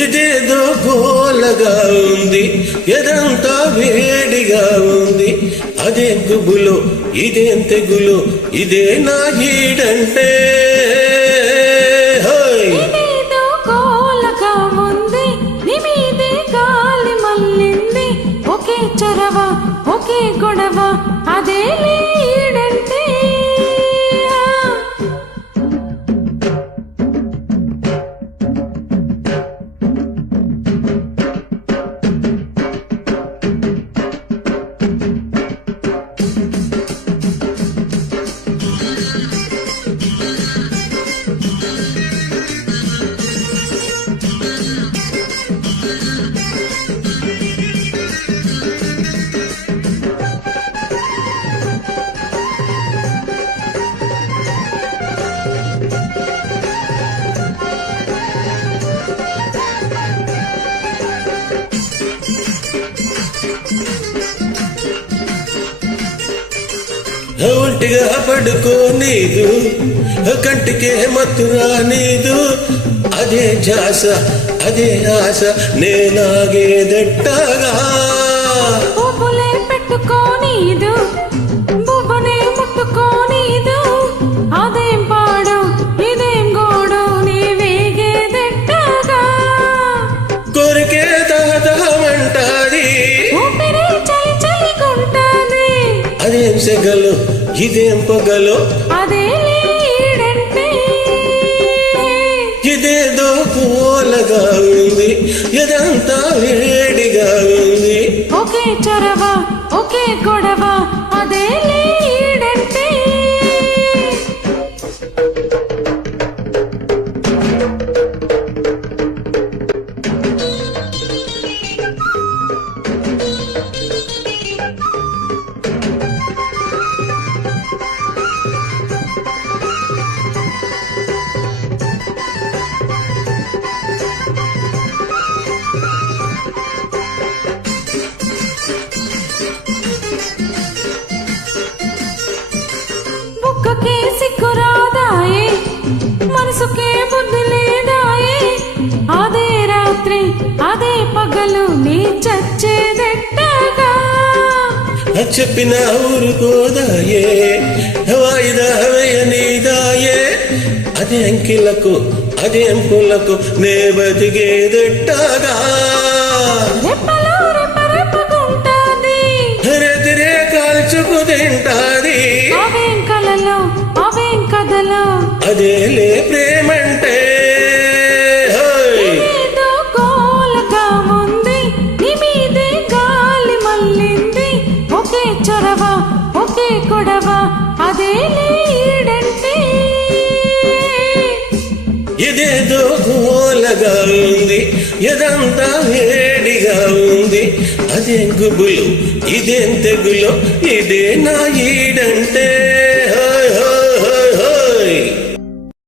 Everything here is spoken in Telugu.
ఇదేదో గోలగా ఉంది, ఎదంతా వేడిగా ఉంది. అదే గుబులో ఇదేం తెగులో, ఇదే నా ఈడంటే. ఇదేదో గోలగా ఉంది, నీ మీదే గాలి మల్లింది. ఒకే చొరవ ఒకే గొడవ, అదే ఈడంటే. ఒంటిగా పడుకో నీదు, కంటికే మత్తురా నీదు. అదే ఝాస అదే ఆశ, నేనాగేదెట్టగా. పువ్వులే పెట్టుకోనీదు, పువ్వునే ముట్టుకోనీదు. అదేం పాడు ఇదేం గోడు, నీ వేగేదెట్టగా. కొరికే దహదహమంటాది, ఊపిరి చలి చలిగుంటాది. అదేం సెగలు ఇదేం పొగలు, అదే ఈడంటే. ఇదేదో పూలగా ఉంది, ఎదంతా వేడిగా ఉంది. ఒకే చొరవ ఒకే గొడవ, అదే ఈడంటే. బుక్కకే సిగ్గురాదాయే, మనసుకే బుద్ధి లేదాయే. అదే రాత్రి అదే పగలు, నీ చచ్చేదెట్టగా. చెప్పిన ఊరుకోదాయే, వాయిదా వేయనీదాయే. అదే అంకిలకు అదేం పులకు, నే బతికేదెట్టగా. రెప్పలో రెప్పరెప్పగుంటాది, రెతిరే కాల్చుకు తింటాది. అవేం కలలో అవేం కథలో, అదేలే ప్రేమంటే. ఏదో గోలగా ఉంది, నీ మీదే గాలి మల్లింది. ఒకే చొరవ ఒకే గొడవ, అదే ఈడంటే. ఇదేదో గోలగా ఉంది, ఎదంతా వేడిగా ఉంది. అదేం గుబులు ఇదేం తెగులో, ఇదే నా ఈడంటే.